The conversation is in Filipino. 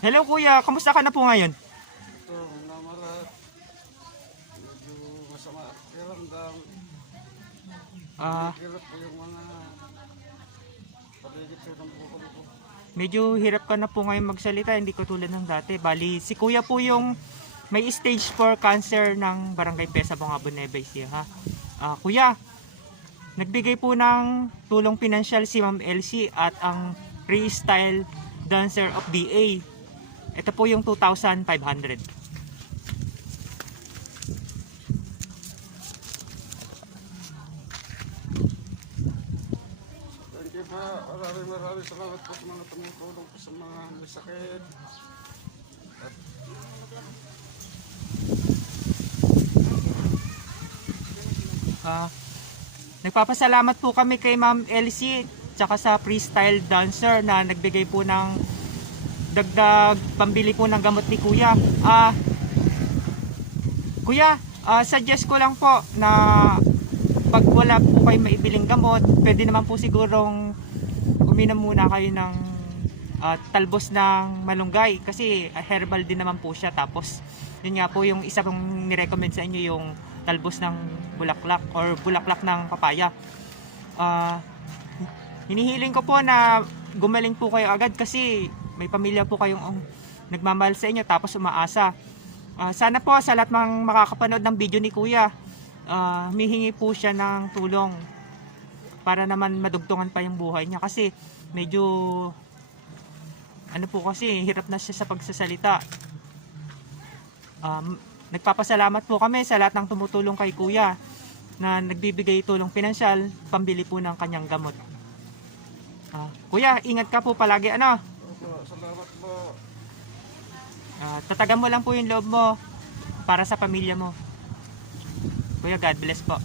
Hello kuya, kamusta ka na po ngayon? Ito, namarat. Medyo masama at kiramdam. Ah, Hirap po yung mga paligid sa ng bukol ko. medyo hirap ka na po ngayon magsalita, hindi ko tulad ng dati. Bali, si kuya po yung may stage 4 cancer ng Barangay Pesa Bongabon, Nueva Ecija, ha. Kuya, nagbigay po ng tulong pinansyal si Ma'am Elsie at ang Freestyle Dancer of DA. Ito po yung 2,500. Thank you pa. Maraming salamat po sa mga tumutulong po sa mga may sakit. At Nagpapasalamat po kami kay Ma'am Elsie tsaka sa Freestyle Dancer na nagbigay po ng dagdag pambili po ng gamot ni Kuya. Kuya, suggest ko lang po na pag wala po kayo maibiling gamot, pwede naman po sigurong uminom muna kayo ng talbos ng malunggay kasi herbal din naman po siya. Tapos yun nga po yung isa kong nirecommend sa inyo, yung talbos ng bulaklak or bulaklak ng papaya. Hinihiling ko po na gumaling po kayo agad kasi may pamilya po kayong nagmamahal sa inyo tapos umaasa. Sana po sa lahat ng makakapanood ng video ni Kuya, humihingi po siya ng tulong para naman madugtungan pa yung buhay niya kasi medyo ano po kasi hirap na siya sa pagsasalita. Nagpapasalamat po kami sa lahat ng tumutulong kay Kuya na nagbibigay tulong pinansyal, pambili po ng kanyang gamot. Kuya, ingat ka po palagi, ano? opo, salamat po. Tatagan mo lang po yung loob mo para sa pamilya mo. Kuya, God bless po.